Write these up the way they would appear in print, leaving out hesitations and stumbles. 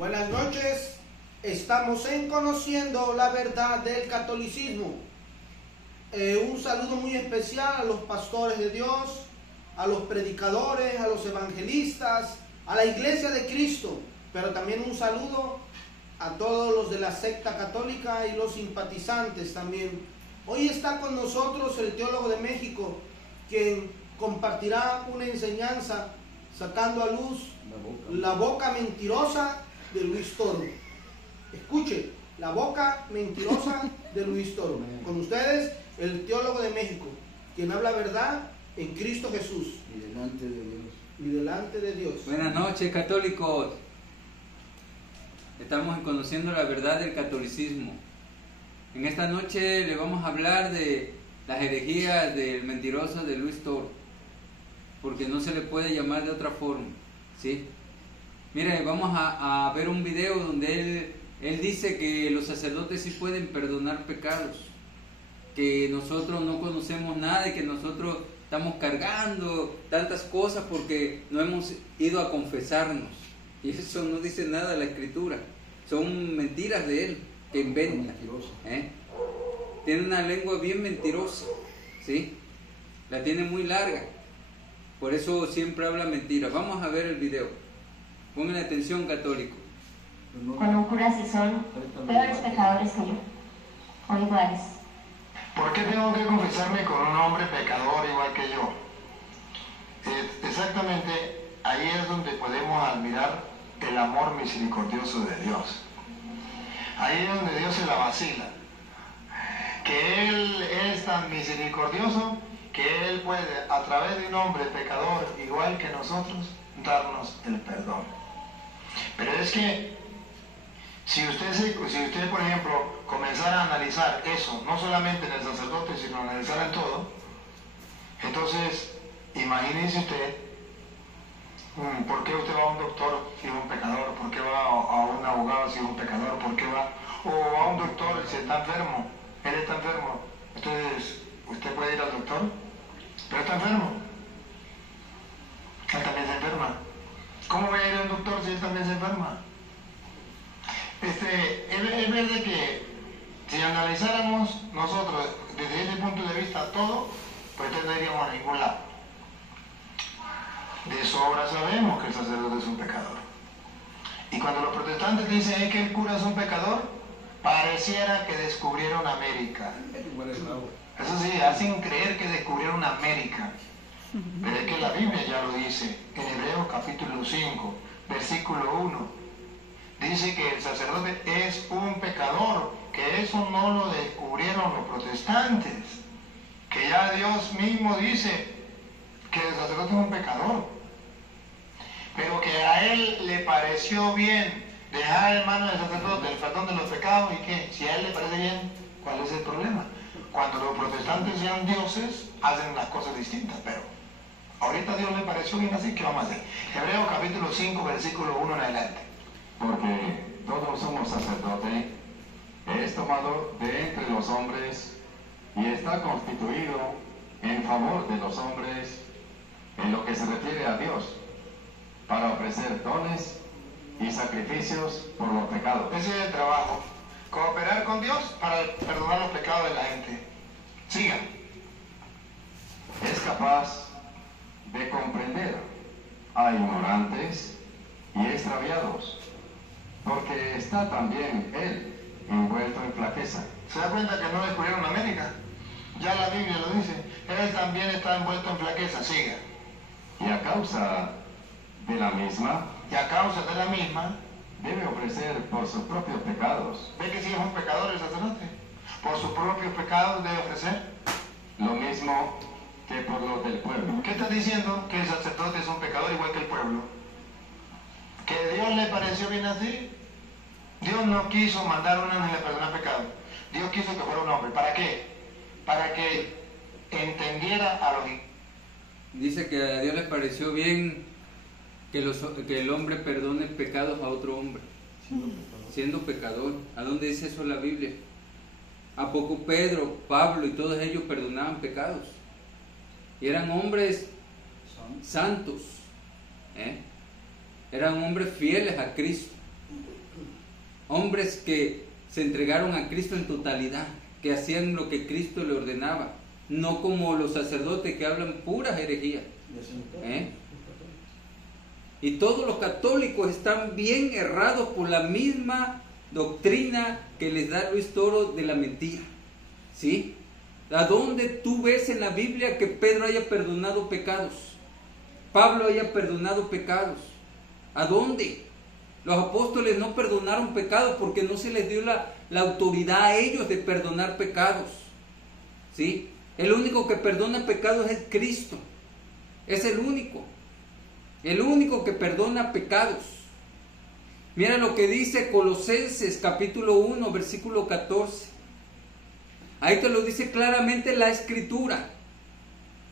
Buenas noches, estamos en Conociendo la Verdad del Catolicismo. Un saludo muy especial a los pastores de Dios, a los predicadores, a los evangelistas, a la Iglesia de Cristo, pero también un saludo a todos los de la secta católica y los simpatizantes también. Hoy está con nosotros el teólogo de México, quien compartirá una enseñanza sacando a luz la boca mentirosa de Luis Toro. Escuche, la boca mentirosa de Luis Toro. Con ustedes, el teólogo de México, quien habla verdad en Cristo Jesús. Y delante de Dios. Y delante de Dios. Buenas noches, católicos. Estamos conociendo la verdad del catolicismo. En esta noche le vamos a hablar de las herejías del mentiroso de Luis Toro, porque no se le puede llamar de otra forma, ¿sí? Mire, vamos a ver un video donde él dice que los sacerdotes sí pueden perdonar pecados, que nosotros no conocemos nada y que nosotros estamos cargando tantas cosas porque no hemos ido a confesarnos. Y eso no dice nada la Escritura, son mentiras de él que inventa. Tiene una lengua bien mentirosa, ¿sí? La tiene muy larga, por eso siempre habla mentiras. Vamos a ver el video. Pongan atención, católico. Con un cura si son peores pecadores que yo, o iguales. ¿Por qué tengo que confesarme con un hombre pecador igual que yo? Exactamente ahí es donde podemos admirar el amor misericordioso de Dios. Ahí es donde Dios se la vacila. Que Él es tan misericordioso que Él puede, a través de un hombre pecador igual que nosotros, darnos el perdón. Pero es que si usted, por ejemplo, comenzara a analizar eso, no solamente en el sacerdote, sino analizar en todo, entonces, imagínese usted, ¿por qué usted va a un doctor si es un pecador? ¿Por qué va a un abogado si es un pecador? ¿Por qué va o a un doctor si está enfermo? Él está enfermo. Entonces, ¿usted puede ir al doctor? Pero está enfermo. Él también se enferma. ¿Cómo va a ir al doctor si él también se enferma? Es verdad que si analizáramos nosotros desde ese punto de vista todo, pues no iríamos a ningún lado. De sobra sabemos que el sacerdote es un pecador. Y cuando los protestantes dicen que el cura es un pecador, pareciera que descubrieron América. Eso sí, hacen creer que descubrieron América. Pero es que la Biblia ya lo dice, en Hebreos capítulo 5, versículo 1. Dice que el sacerdote es un pecador, que eso no lo descubrieron los protestantes. Que ya Dios mismo dice que el sacerdote es un pecador. Pero que a él le pareció bien dejar en manos del sacerdote el perdón de los pecados y que si a él le parece bien, ¿cuál es el problema? Cuando los protestantes sean dioses, hacen las cosas distintas, pero ahorita a Dios le pareció bien así, ¿qué vamos a hacer? Hebreos capítulo 5, versículo 1 en adelante. Porque todo sumo sacerdote es tomado de entre los hombres y está constituido en favor de los hombres en lo que se refiere a Dios, para ofrecer dones y sacrificios por los pecados. Ese es el trabajo, cooperar con Dios para perdonar los pecados de la gente. Sigan. Es capaz de comprender a ignorantes y extraviados, porque está también él envuelto en flaqueza. ¿Se da cuenta que no descubrieron América? Ya la Biblia lo dice. Él también está envuelto en flaqueza. Siga. Y a causa de la misma, debe ofrecer por sus propios pecados. ¿Ve que si es un pecador el sacerdote? Por sus propios pecados debe ofrecer lo mismo que por los del pueblo. ¿Qué está diciendo? Que el sacerdote es un pecador igual que el pueblo. ¿Que a Dios le pareció bien así? Dios no quiso mandar a un ángel a perdonar pecado. Dios quiso que fuera un hombre. ¿Para qué? Para que entendiera a los... Dice que a Dios le pareció bien que el hombre perdone pecados a otro hombre, siendo pecador. ¿A dónde dice eso la Biblia? ¿A poco Pedro, Pablo y todos ellos perdonaban pecados? Y eran hombres santos, eran hombres fieles a Cristo. hombres que se entregaron a Cristo en totalidad, que hacían lo que Cristo le ordenaba, no como los sacerdotes que hablan puras herejías. Y todos los católicos están bien errados por la misma doctrina que les da Luis Toro de la mentira. ¿Sí? ¿A dónde tú ves en la Biblia que Pedro haya perdonado pecados? Pablo haya perdonado pecados. ¿A dónde? Los apóstoles no perdonaron pecados porque no se les dio la autoridad a ellos de perdonar pecados. ¿Sí? El único que perdona pecados es Cristo. Es el único. El único que perdona pecados. Mira lo que dice Colosenses capítulo 1, versículo 14. Ahí te lo dice claramente la Escritura.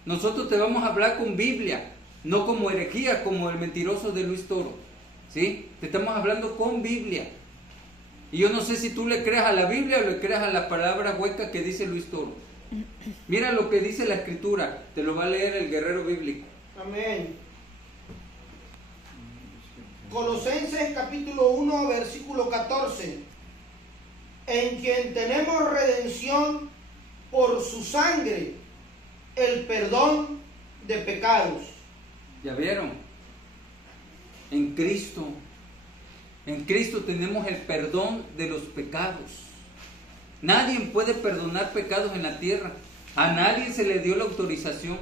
Nosotros te vamos a hablar con Biblia, no como herejía, como el mentiroso de Luis Toro. ¿Sí? Te estamos hablando con Biblia. Y yo no sé si tú le creas a la Biblia o le creas a la palabra hueca que dice Luis Toro. Mira lo que dice la Escritura. Te lo va a leer el guerrero bíblico. Amén. Colosenses capítulo 1, versículo 14. En quien tenemos redención por su sangre, el perdón de pecados. ¿Ya vieron? En Cristo tenemos el perdón de los pecados. Nadie puede perdonar pecados en la tierra. A nadie se le dio la autorización.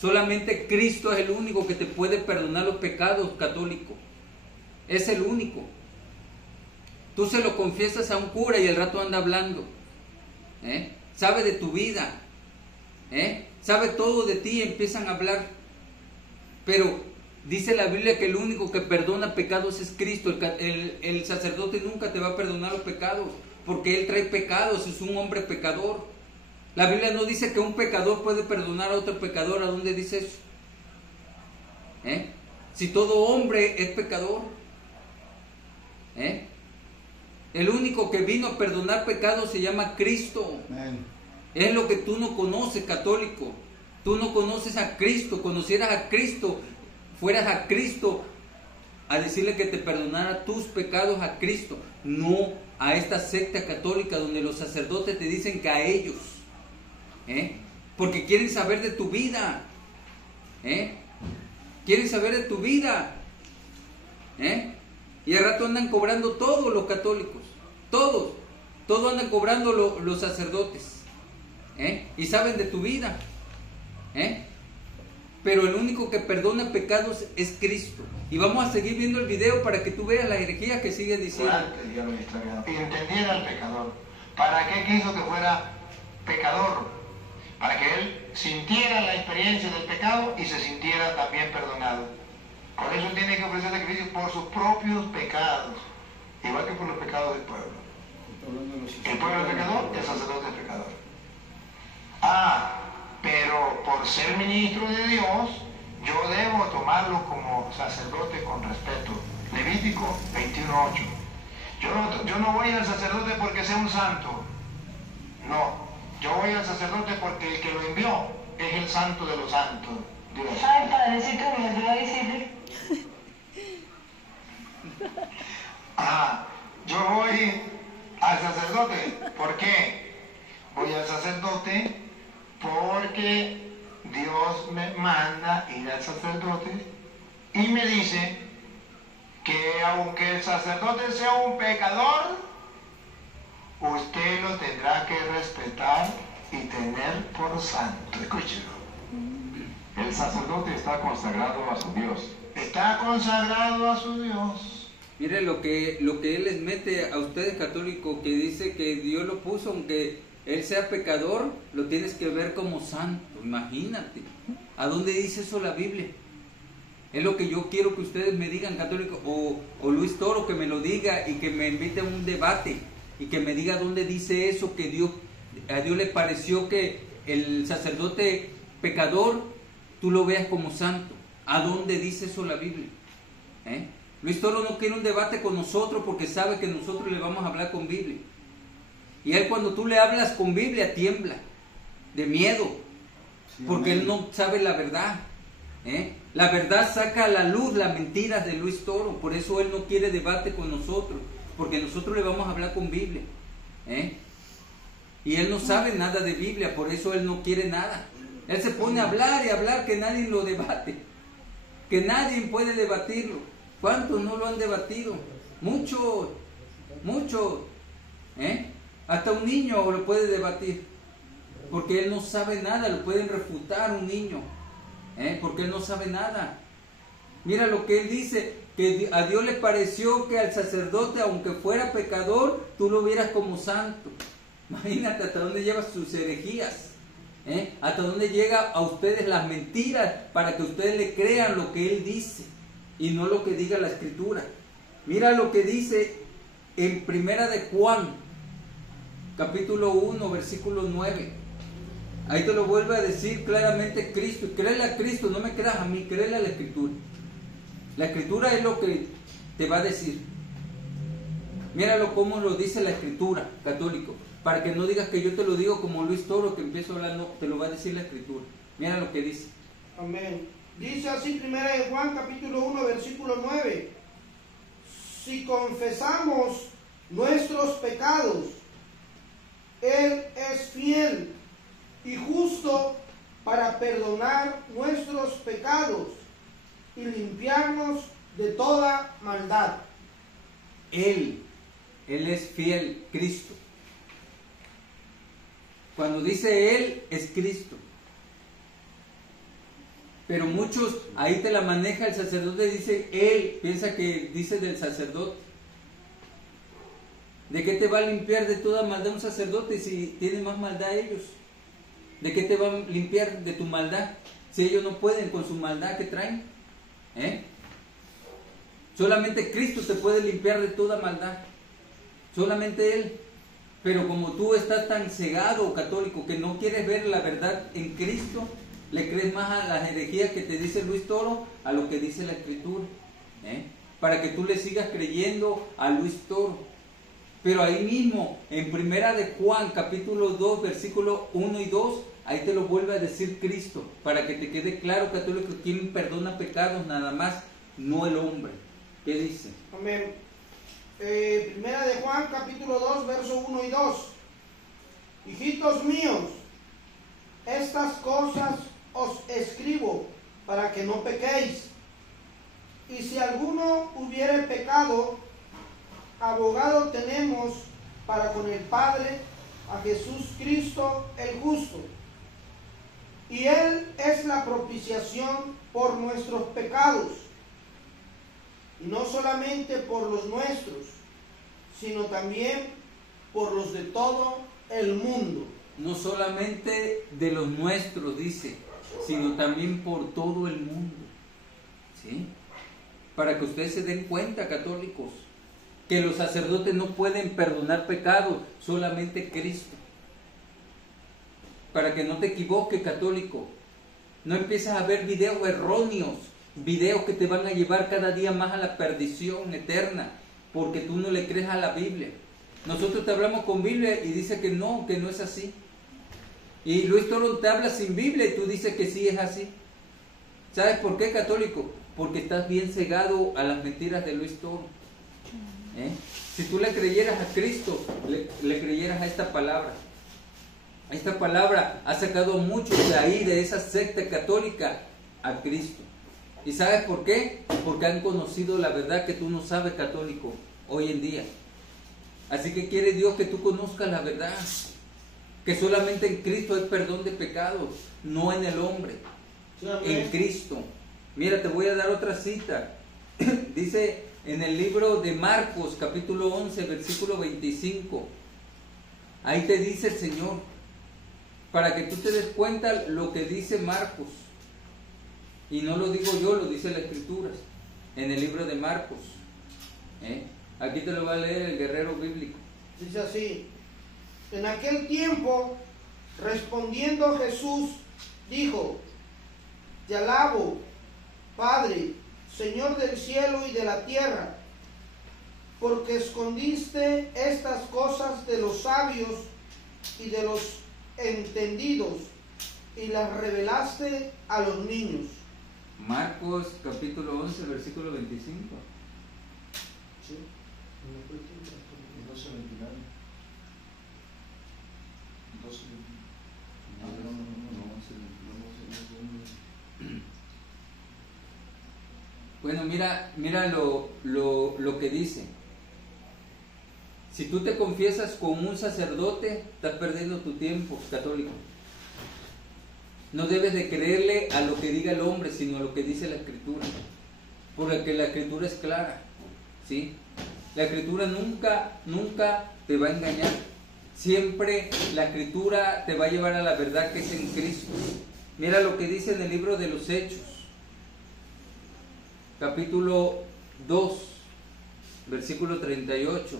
Solamente Cristo es el único que te puede perdonar los pecados, católico. Es el único. Tú se lo confiesas a un cura y el rato anda hablando. Sabe de tu vida. Sabe todo de ti y empiezan a hablar. Pero dice la Biblia que el único que perdona pecados es Cristo. El sacerdote nunca te va a perdonar los pecados, porque él trae pecados, es un hombre pecador. La Biblia no dice que un pecador puede perdonar a otro pecador. ¿A dónde dice eso? Si todo hombre es pecador. El único que vino a perdonar pecados se llama Cristo. Amén. Es lo que tú no conoces, católico. Tú no conoces a Cristo. Conocieras a Cristo, fueras a Cristo a decirle que te perdonara tus pecados a Cristo, no a esta secta católica donde los sacerdotes te dicen que a ellos, porque quieren saber de tu vida, quieren saber de tu vida, y al rato andan cobrando todos los católicos, todos andan cobrando los sacerdotes, y saben de tu vida, pero el único que perdona pecados es Cristo. Y vamos a seguir viendo el video para que tú veas la herejía que sigue diciendo. Y entendiera al pecador. ¿Para qué quiso que fuera pecador? Para que él sintiera la experiencia del pecado y se sintiera también perdonado. Por eso tiene que ofrecer sacrificios por sus propios pecados, igual que por los pecados del pueblo. El pueblo es pecador, el sacerdote es pecador. Pero por ser ministro de Dios, yo debo tomarlo como sacerdote con respeto. Levítico 21:8. Yo no voy al sacerdote porque sea un santo. No, yo voy al sacerdote porque el que lo envió es el santo de los santos, Dios. Ay, padrecito, me olvidó decirle. Yo voy al sacerdote. ¿Por qué? Voy al sacerdote porque Dios me manda ir al sacerdote y me dice que aunque el sacerdote sea un pecador, usted lo tendrá que respetar y tener por santo. Escúchelo. El sacerdote está consagrado a su Dios. Está consagrado a su Dios. Mire lo que él les mete a ustedes católicos, que dice que Dios lo puso, aunque él sea pecador, lo tienes que ver como santo. Imagínate. ¿A dónde dice eso la Biblia? Es lo que yo quiero que ustedes me digan, católicos, o Luis Toro que me lo diga y que me invite a un debate y que me diga dónde dice eso, que a Dios le pareció que el sacerdote pecador tú lo veas como santo. ¿A dónde dice eso la Biblia? Luis Toro no quiere un debate con nosotros porque sabe que nosotros le vamos a hablar con Biblia. Y él, cuando tú le hablas con Biblia, tiembla de miedo, porque él no sabe la verdad. La verdad saca a la luz las mentiras de Luis Toro. Por eso él no quiere debate con nosotros, porque nosotros le vamos a hablar con Biblia. Y él no sabe nada de Biblia, por eso él no quiere nada. Él se pone a hablar y hablar que nadie lo debate, que nadie puede debatirlo. ¿Cuántos no lo han debatido? Muchos, muchos. Hasta un niño lo puede debatir, porque él no sabe nada. Lo pueden refutar un niño, porque él no sabe nada. Mira lo que él dice, que a Dios le pareció que al sacerdote, aunque fuera pecador, tú lo vieras como santo. Imagínate hasta dónde lleva sus herejías, hasta dónde llega a ustedes las mentiras para que ustedes le crean lo que él dice y no lo que diga la Escritura. Mira lo que dice en Primera de Juan, capítulo 1, versículo 9. Ahí te lo vuelve a decir claramente Cristo. Y créele a Cristo, no me creas a mí, créele a la Escritura. La Escritura es lo que te va a decir. Míralo cómo lo dice la Escritura, católico. Para que no digas que yo te lo digo como Luis Toro, que empiezo a hablar, no, te lo va a decir la Escritura. Mira lo que dice. Amén. Dice así, Primera de Juan, capítulo 1, versículo 9. Si confesamos nuestros pecados, Él es fiel y justo para perdonar nuestros pecados y limpiarnos de toda maldad. Él es fiel, Cristo. Cuando dice Él, es Cristo. Pero muchos, ahí te la maneja el sacerdote, dice Él, piensa que dice del sacerdote. ¿De qué te va a limpiar de toda maldad un sacerdote si tiene más maldad ellos? ¿De qué te va a limpiar de tu maldad si ellos no pueden con su maldad que traen? Solamente Cristo te puede limpiar de toda maldad. Solamente Él. Pero como tú estás tan cegado, católico, que no quieres ver la verdad en Cristo, le crees más a las herejías que te dice Luis Toro a lo que dice la Escritura. Para que tú le sigas creyendo a Luis Toro. Pero ahí mismo, en Primera de Juan, capítulo 2, versículos 1 y 2, ahí te lo vuelve a decir Cristo, para que te quede claro, católico, quien perdona pecados nada más, no el hombre. ¿Qué dice? Amén. Primera de Juan, capítulo 2, verso 1 y 2. Hijitos míos, estas cosas os escribo para que no pequéis. Y si alguno hubiere pecado, abogado tenemos para con el Padre, a Jesús Cristo el justo. Y Él es la propiciación por nuestros pecados, y no solamente por los nuestros, sino también por los de todo el mundo. No solamente de los nuestros, dice, sino también por todo el mundo. ¿Sí? Para que ustedes se den cuenta, católicos, que los sacerdotes no pueden perdonar pecados, solamente Cristo. Para que no te equivoques, católico, no empieces a ver videos erróneos, videos que te van a llevar cada día más a la perdición eterna, porque tú no le crees a la Biblia. Nosotros te hablamos con Biblia y dice que no es así. Y Luis Toro te habla sin Biblia y tú dices que sí es así. ¿Sabes por qué, católico? Porque estás bien cegado a las mentiras de Luis Toro. Si tú le creyeras a Cristo, le creyeras a esta palabra. Esta palabra ha sacado a muchos de ahí, de esa secta católica, a Cristo. ¿Y sabes por qué? Porque han conocido la verdad que tú no sabes, católico, hoy en día. Así que quiere Dios que tú conozcas la verdad, que solamente en Cristo hay perdón de pecados, no en el hombre, en Cristo. Mira, te voy a dar otra cita. Dice en el libro de Marcos, capítulo 11, versículo 25. Ahí te dice el Señor, para que tú te des cuenta lo que dice Marcos. Y no lo digo yo, lo dice la Escritura, en el libro de Marcos. Aquí te lo va a leer el guerrero bíblico. Dice así: en aquel tiempo, respondiendo Jesús, dijo: te alabo, Padre, Señor del cielo y de la tierra, porque escondiste estas cosas de los sabios y de los entendidos, y las revelaste a los niños. Marcos capítulo 11, versículo 25. Sí. Bueno, mira lo que dice. Si tú te confiesas como un sacerdote, estás perdiendo tu tiempo, católico. No debes de creerle a lo que diga el hombre, sino a lo que dice la Escritura. Porque la Escritura es clara, ¿sí? La Escritura nunca te va a engañar. Siempre la Escritura te va a llevar a la verdad que es en Cristo. Mira lo que dice en el libro de los Hechos, capítulo 2, versículo 38,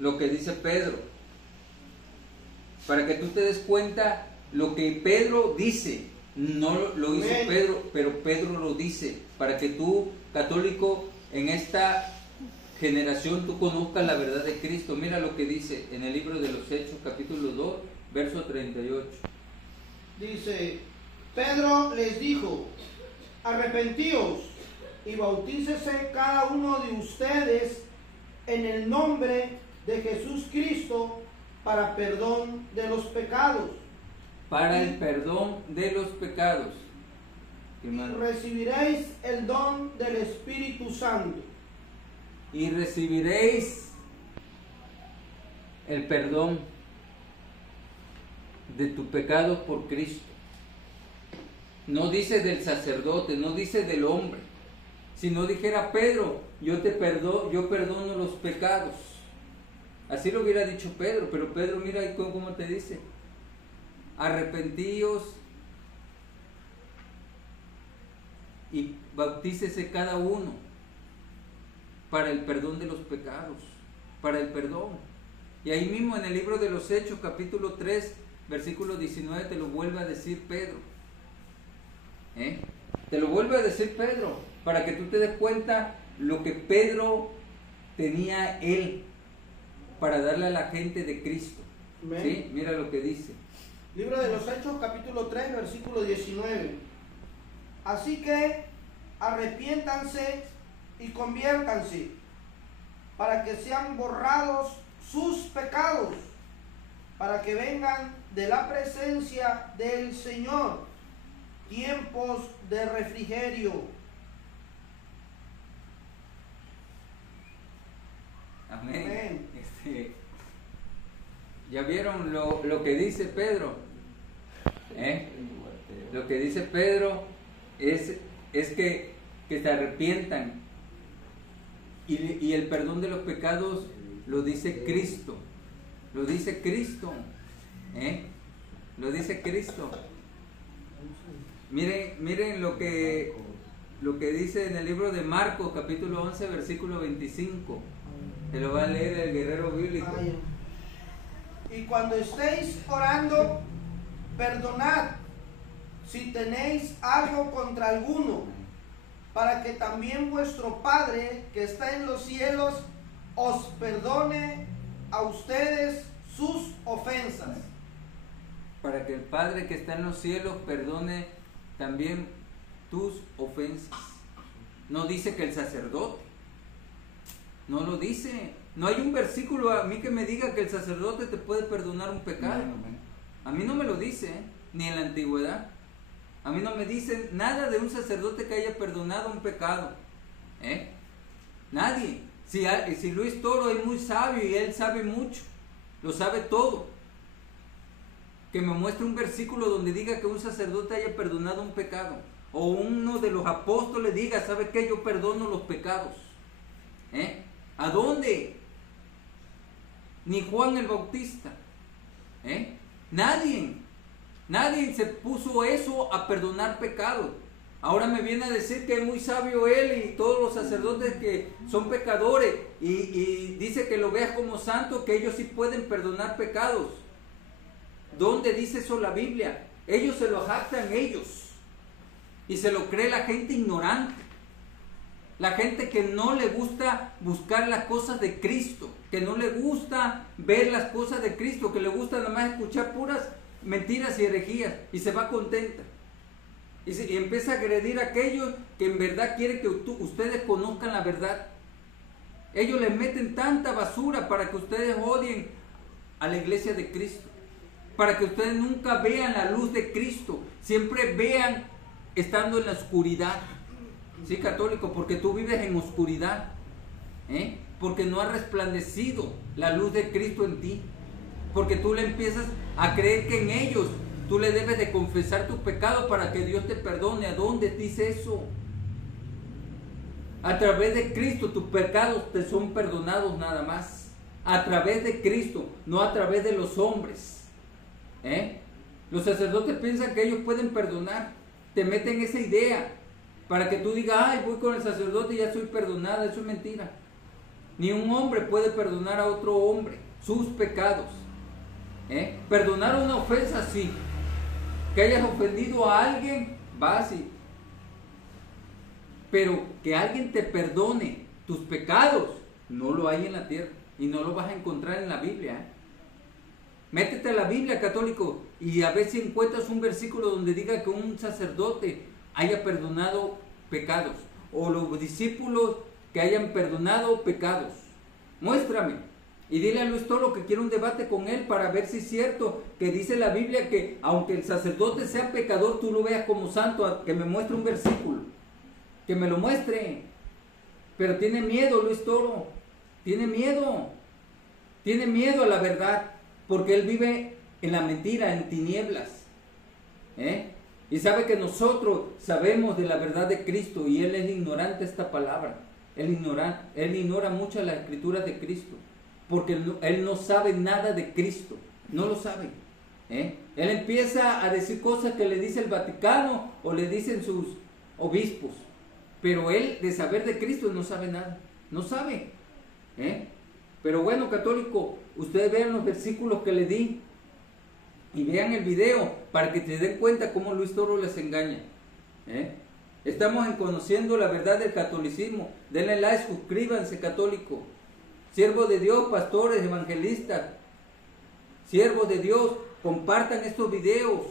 lo que dice Pedro. Para que tú te des cuenta lo que Pedro dice, no lo hizo Pedro, pero Pedro lo dice, para que tú, católico, en esta generación tú conozcas la verdad de Cristo. Mira lo que dice en el libro de los Hechos, capítulo 2, verso 38. Dice, Pedro les dijo, arrepentíos y bautícese cada uno de ustedes en el nombre de Jesús Cristo para perdón de los pecados. Para el perdón de los pecados. Y recibiréis el don del Espíritu Santo. Y recibiréis el perdón de tus pecados por Cristo. No dice del sacerdote, no dice del hombre. Si no dijera Pedro, yo perdono los pecados. Así lo hubiera dicho Pedro, pero Pedro, mira ahí cómo te dice. Arrepentíos y bautícese cada uno para el perdón de los pecados, para el perdón. Y ahí mismo en el libro de los Hechos, capítulo 3, versículo 19, te lo vuelve a decir Pedro. Te lo vuelve a decir Pedro, para que tú te des cuenta lo que Pedro tenía él para darle a la gente de Cristo. ¿Sí? Mira lo que dice. Libro de los Hechos, capítulo 3, versículo 19. Así que arrepiéntanse y conviértanse, para que sean borrados sus pecados, para que vengan de la presencia del Señor tiempos de refrigerio. Amén. Amén. ¿Ya vieron lo que dice Pedro? Lo que dice Pedro es que se arrepientan. Y el perdón de los pecados lo dice Cristo. Lo dice Cristo. Lo dice Cristo. Miren lo que dice en el libro de Marcos, capítulo 11, versículo 25. Te lo va a leer el guerrero bíblico. Y cuando estéis orando, perdonad si tenéis algo contra alguno, para que también vuestro Padre que está en los cielos os perdone a ustedes sus ofensas. Para que el Padre que está en los cielos perdone también tus ofensas. No dice que el sacerdote. No lo dice. No hay un versículo a mí que me diga que el sacerdote te puede perdonar un pecado. A mí no me lo dice, ni en la antigüedad. A mí no me dice nada de un sacerdote que haya perdonado un pecado. Nadie. Si Luis Toro es muy sabio y él sabe mucho, lo sabe todo, que me muestre un versículo donde diga que un sacerdote haya perdonado un pecado, o uno de los apóstoles diga, ¿sabe qué? Yo perdono los pecados. ¿A dónde? Ni Juan el Bautista. Nadie se puso eso a perdonar pecados. Ahora me viene a decir que es muy sabio él y todos los sacerdotes que son pecadores y dice que lo veas como santo, que ellos sí pueden perdonar pecados. ¿Dónde dice eso la Biblia? Ellos se lo jactan ellos y se lo cree la gente ignorante, la gente que no le gusta buscar las cosas de Cristo, que no le gusta ver las cosas de Cristo, que le gusta nada más escuchar puras mentiras y herejías y se va contenta. Y empieza a agredir a aquellos que en verdad quieren que ustedes conozcan la verdad. Ellos les meten tanta basura para que ustedes odien a la iglesia de Cristo, para que ustedes nunca vean la luz de Cristo, siempre vean estando en la oscuridad. Sí, católico, porque tú vives en oscuridad, porque no ha resplandecido la luz de Cristo en ti, porque tú le empiezas a creer que en ellos tú le debes de confesar tu pecado para que Dios te perdone. ¿A dónde dice eso? A través de Cristo tus pecados te son perdonados nada más. A través de Cristo, no a través de los hombres. Los sacerdotes piensan que ellos pueden perdonar. Te meten esa idea para que tú digas, ay, voy con el sacerdote y ya soy perdonada. Eso es mentira. Ni un hombre puede perdonar a otro hombre sus pecados. Perdonar una ofensa, sí. Que hayas ofendido a alguien, va así. Pero que alguien te perdone tus pecados, no lo hay en la tierra. Y no lo vas a encontrar en la Biblia. Métete a la Biblia, católico, y a ver si encuentras un versículo donde diga que un sacerdote haya perdonado pecados, o los discípulos que hayan perdonado pecados. Muéstrame. Y dile a Luis Toro que quiero un debate con él para ver si es cierto que dice la Biblia que aunque el sacerdote sea pecador, tú lo veas como santo. Que me muestre un versículo, que me lo muestre. Pero tiene miedo Luis Toro, tiene miedo a la verdad, porque él vive en la mentira, en tinieblas, y sabe que nosotros sabemos de la verdad de Cristo, y él es ignorante de esta palabra. Él ignora mucho las escrituras de Cristo, porque él no sabe nada de Cristo, no lo sabe. Él empieza a decir cosas que le dice el Vaticano o le dicen sus obispos, pero él de saber de Cristo no sabe nada, no sabe. Pero bueno, católico, ustedes vean los versículos que le di y vean el video para que te den cuenta cómo Luis Toro les engaña. Estamos conociendo la verdad del catolicismo. Denle like, suscríbanse, católico. Siervos de Dios, pastores, evangelistas, siervos de Dios, compartan estos videos,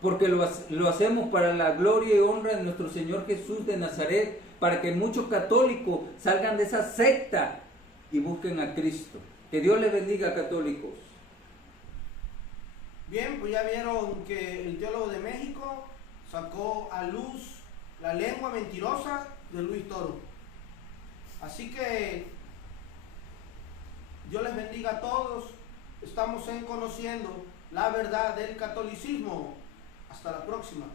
porque lo hacemos para la gloria y honra de nuestro Señor Jesús de Nazaret, para que muchos católicos salgan de esa secta y busquen a Cristo. Que Dios les bendiga, católicos. Bien, pues ya vieron que el teólogo de México sacó a luz la lengua mentirosa de Luis Toro. Así que Dios les bendiga a todos. Estamos conociendo la verdad del catolicismo. Hasta la próxima.